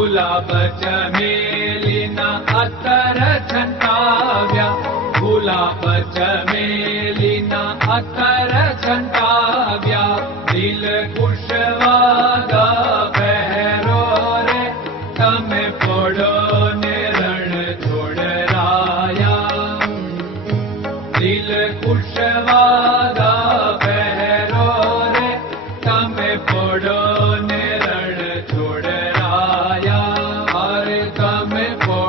भुलापच जलिना अत्राव्या भोला जलिना अर झन्ताव्या दिलुश परो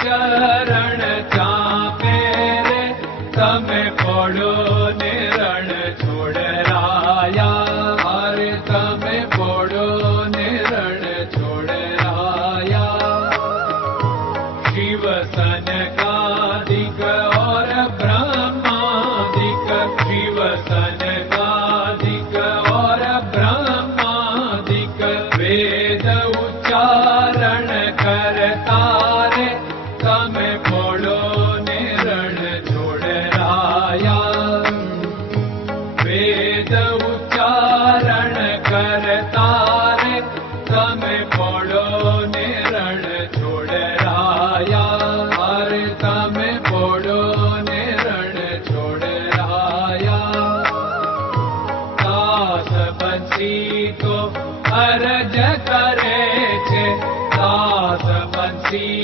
चरण चापे रे तमें पड़ो निरण छोड़ राया अरे तमें पड़ो निरण छोड़ शिव सन का दिगर see.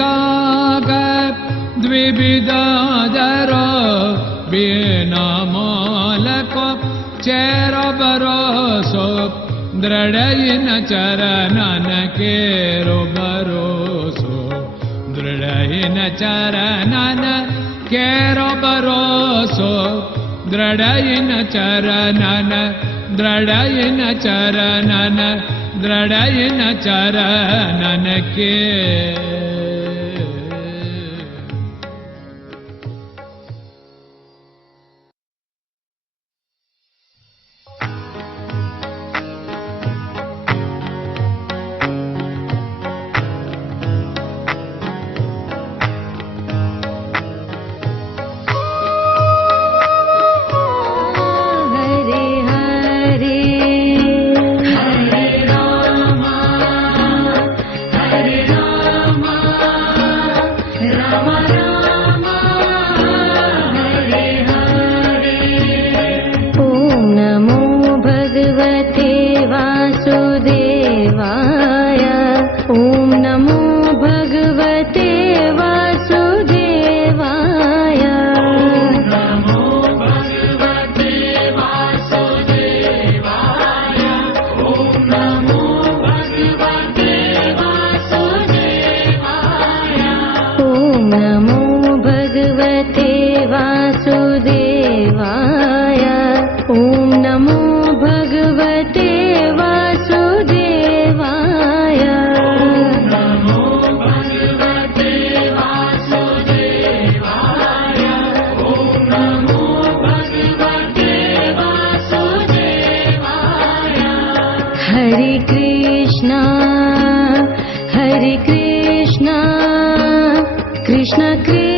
गिविधरो बमल को चेरो भरोसो दृढयिन चरन केर भरोसो दृढयिन चरन केरो भरोसो दृढयिन चरणन दृढयन चरन दृढयन चरन के कृष्णा